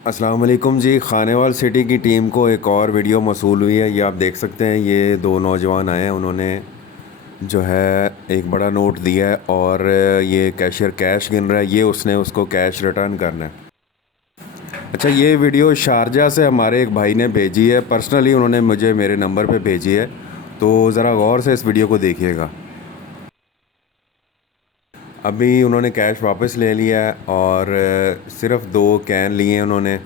अस्सलाम वालेकुम जी। खानेवाल सिटी की टीम को एक और वीडियो मौसूल हुई है। ये आप देख सकते हैं, ये दो नौजवान आए हैं। उन्होंने जो है एक बड़ा नोट दिया है और ये कैशियर कैश गिन रहा है। ये उसने उसको कैश रिटर्न करना है। अच्छा, ये वीडियो शारजा से हमारे एक भाई ने भेजी है। पर्सनली उन्होंने मुझे मेरे नंबर पे भेजी है, तो ज़रा गौर से इस वीडियो को देखिएगा। अभी उन्होंने कैश वापस ले लिया है और सिर्फ़ 2 कैन लिए हैं उन्होंने।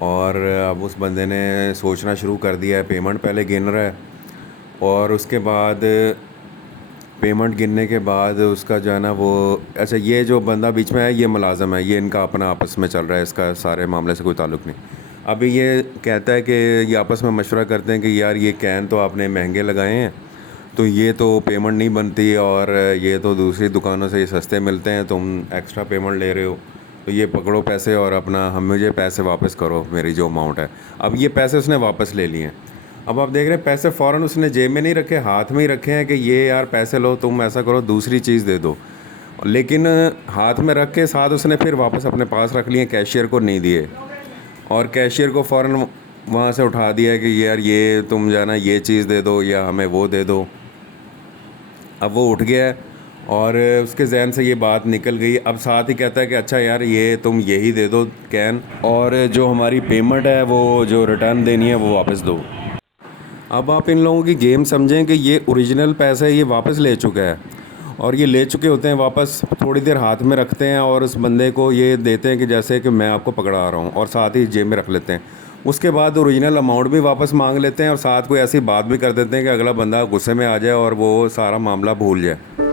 और अब उस बंदे ने सोचना शुरू कर दिया है। पेमेंट पहले गिन रहा है और उसके बाद पेमेंट गिनने के बाद उसका जो है ना वो, अच्छा, ये जो बंदा बीच में है ये मुलाज़म है। ये इनका अपना आपस में चल रहा है, इसका सारे मामले से कोई ताल्लुक़ नहीं। अभी ये कहता है कि ये आपस में मशवरा करते हैं कि यार ये कैन तो आपने महंगे लगाए हैं, तो ये तो पेमेंट नहीं बनती, और ये तो दूसरी दुकानों से ये सस्ते मिलते हैं, तुम एक्स्ट्रा पेमेंट ले रहे हो, तो ये पकड़ो पैसे और अपना हम मुझे पैसे वापस करो, मेरी जो अमाउंट है। अब ये पैसे उसने वापस ले लिए हैं। अब आप देख रहे हैं पैसे फ़ौरन उसने जेब में नहीं रखे, हाथ में ही रखे हैं कि ये यार पैसे लो, तुम ऐसा करो दूसरी चीज़ दे दो। लेकिन हाथ में रख के साथ उसने फिर वापस अपने पास रख लिए, कैशियर को नहीं दिए। और कैशियर को फ़ौरन वहाँ से उठा दिया कि यार ये तुम जाना ये चीज़ दे दो या हमें वो दे दो। अब वो उठ गया है और उसके जहन से ये बात निकल गई। अब साथ ही कहता है कि अच्छा यार ये तुम यही दे दो कैन, और जो हमारी पेमेंट है वो जो रिटर्न देनी है वो वापस दो। अब आप इन लोगों की गेम समझें कि ये ओरिजिनल पैसा है, ये वापस ले चुका है, और ये ले चुके होते हैं वापस, थोड़ी देर हाथ में रखते हैं और उस बंदे को ये देते हैं कि जैसे कि मैं आपको पकड़ा रहा हूँ, और साथ ही जेब में रख लेते हैं। उसके बाद ओरिजिनल अमाउंट भी वापस मांग लेते हैं और साथ कोई ऐसी बात भी कर देते हैं कि अगला बंदा गुस्से में आ जाए और वो सारा मामला भूल जाए।